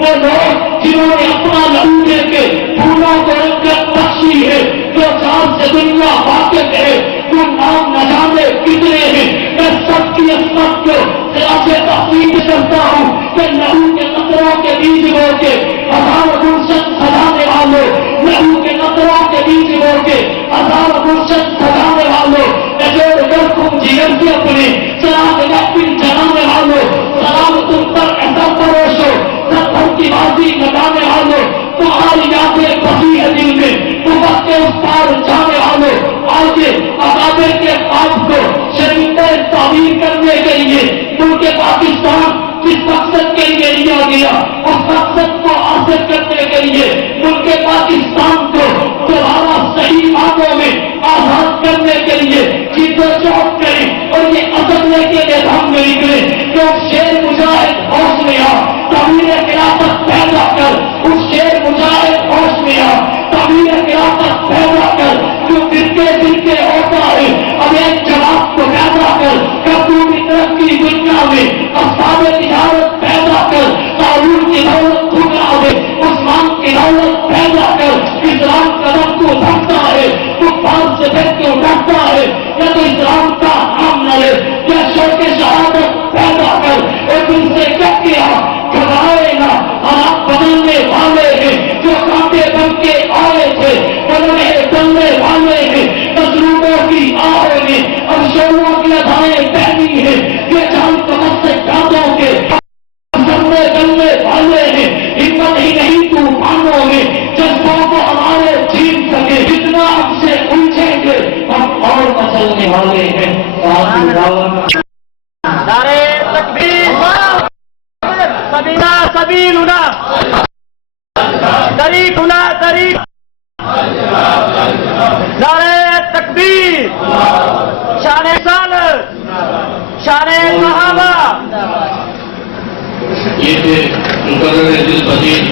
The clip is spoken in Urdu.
وہ لوگ جنہوں نے اپنا لہو دے کے پھولوں کو رنگت بخشی ہے، جو چاند سے دنیا واقف ہے، وہ نام نہ جانے کتنے ہیں۔ میں سب کی عصمت کو خلاف تحقیق کرتا ہوں کہ لہو کے قطروں کے بیچ بو کے ہزار گلشن سجانے والوں، لہو کے قطروں کے بیچ بو کے ہزار گلشن سجانے والوں، اجور گر تم جگر سے اپنے چراغ یقین جلانے والوں، سلام تم پر اثر پروشو، پتھر کی بازی لگانے والوں، تمہاری یادیں بسی ہے دل میں، وقت کے اس پار جانے والوں، آج اکابر کے خواب کو شریفتیں تعمیر کرنے کے لیے ملک پاکستان جس مقصد کے لیے لیا گیا، اس مقصد کو حاصل کرنے کے لیے ملک پاکستان کو دوبارہ صحیح معنوں میں آزاد کرنے کے لیے جد و جہد کریں اور یہ عزم لے کے میدان میں نکلے کہ شیر مجاہد ہوش میں آ، تعمیر خلافت پیدا کر، اس شیر مجاہد ہوش میں آ، تعمیر خلافت پیدا کر، جو فرقے ہوتا ہے، اب ایک جماعت کو پیدا کر، کبھی ترقی دنیا میں اسباب تجارت پیدا کر، تعاون کی دولت ٹھکرا دے، عثمان کی دولت پیدا کر، اسلام قدم کو بڑھتا ہے، کفار سے پھر کیوں ڈرتا ہے، یا تو اسلام کا نام نہ لے، یا شوق شہادت پیدا کر، اور تم سے کیا کیا گھبرائے گا، حالات بدلنے والے ہیں، جو کانٹے بن کے آئے تھے بدلنے چلنے والے ہیں، مظلوموں کی آہے میں اب شوروں کی ادائیں پہنی ہیں، یہ جان کمر سے کانٹوں کے بدلنے چلنے والے ہیں، ہمت ہی نہیں طوفانوں میں جذبوں کو ہمارے جیت سکے، جتنا ہم سے الجھیں گے ہم اور مچلنے والے ہیں۔ نعرہ تکبیر، سبینا سبیلنا، طریقنا طریق، نعرہ تکبیر، شان رسالت، شان صحابہ۔ یہ تھے مقرر دل پذیر